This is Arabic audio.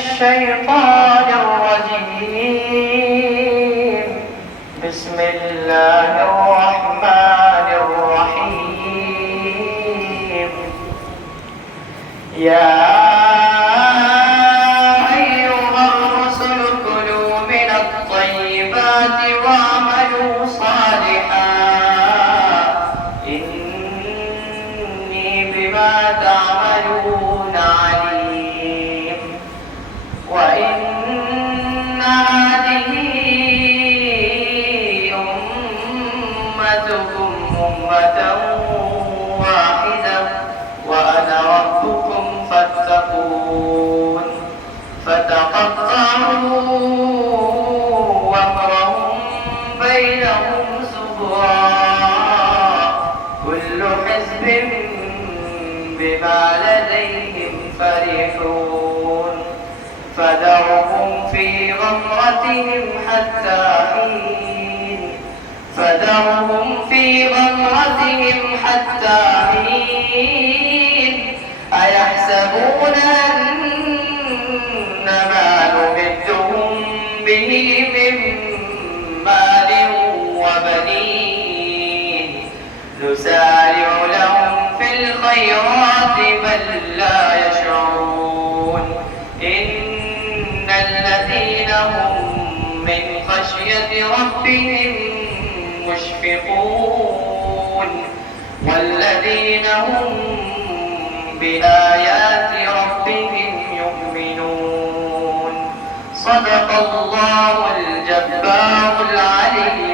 الشيطان الرجيم. بسم الله الرحمن الرحيم. يا أيها الرسل كلوا من الطيبات واعملوا صالحا إني بما تعملون عليم. وإن هذه أمتكم أمة واحدة وأنا ربكم فاتقون. فتقطعوا أمرهم بينهم زبرا كل حزب بما لديهم فرحون. فذرهم في غمرتهم حتى حين. فذرهم في غمرتهم حتى حين. أيحسبون أن ما نمدهم به من مال وبنين نسارع لهم في الخيرات بل لا يشعرون. إن الذين هم من خشية ربهم مشفقون والذين هم بآيات ربهم يؤمنون. صدق الله الجبار العلي